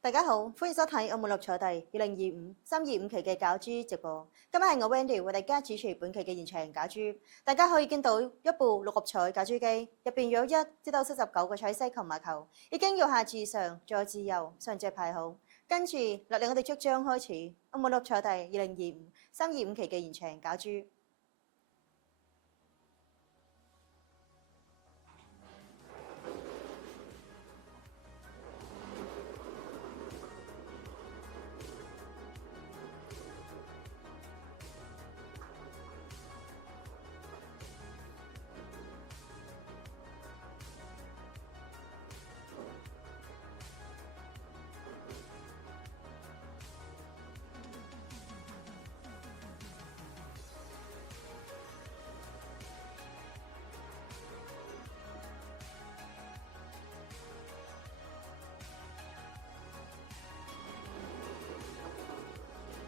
大家好，歡迎收睇澳門六合彩第2025-325期嘅攪珠直播。今日係我 Wendy 為大家主持本期嘅現場攪珠。大家可以見到一部六合彩攪珠機，入邊有1至到49個彩色球碼球，已經由下至上，再至右上隻排好。跟住落嚟，我哋即將開始澳門六合彩第2025-325期嘅現場攪珠。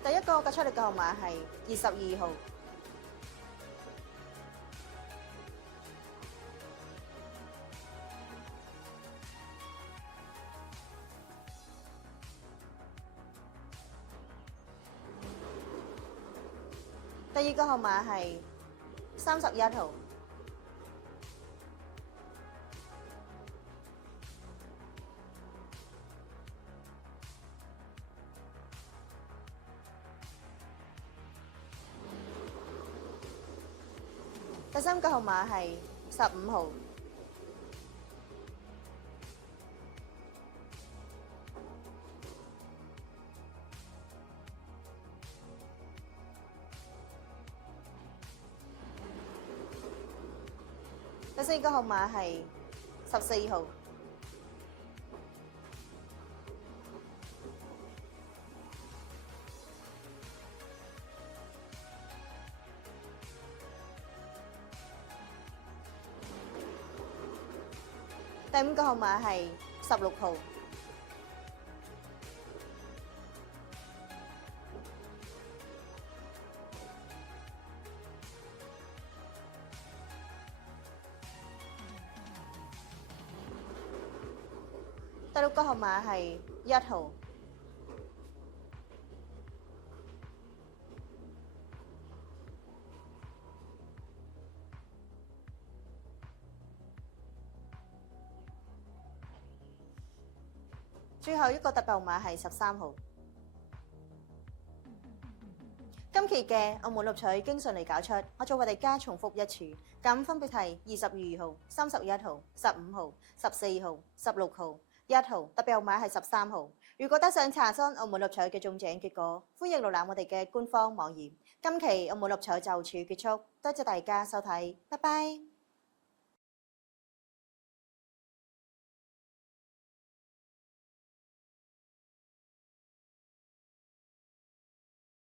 第一個嘅出力嘅號碼係22號。第二個號碼係31號。第三個號碼係15號。第四個號碼係14號。第五個號碼係16號。第六個號碼係1號。最後一個特別號碼係13號。今期嘅澳門六合彩經順利攪出，我再為大家重複一次，咁分別係22號、31號、15號、14號、16號、1號，特別號碼係13號。如果得想查詢澳門六合彩嘅中獎結果，歡迎瀏覽我哋嘅官方網頁。今期澳門六合彩就此結束，多謝大家收睇，拜拜。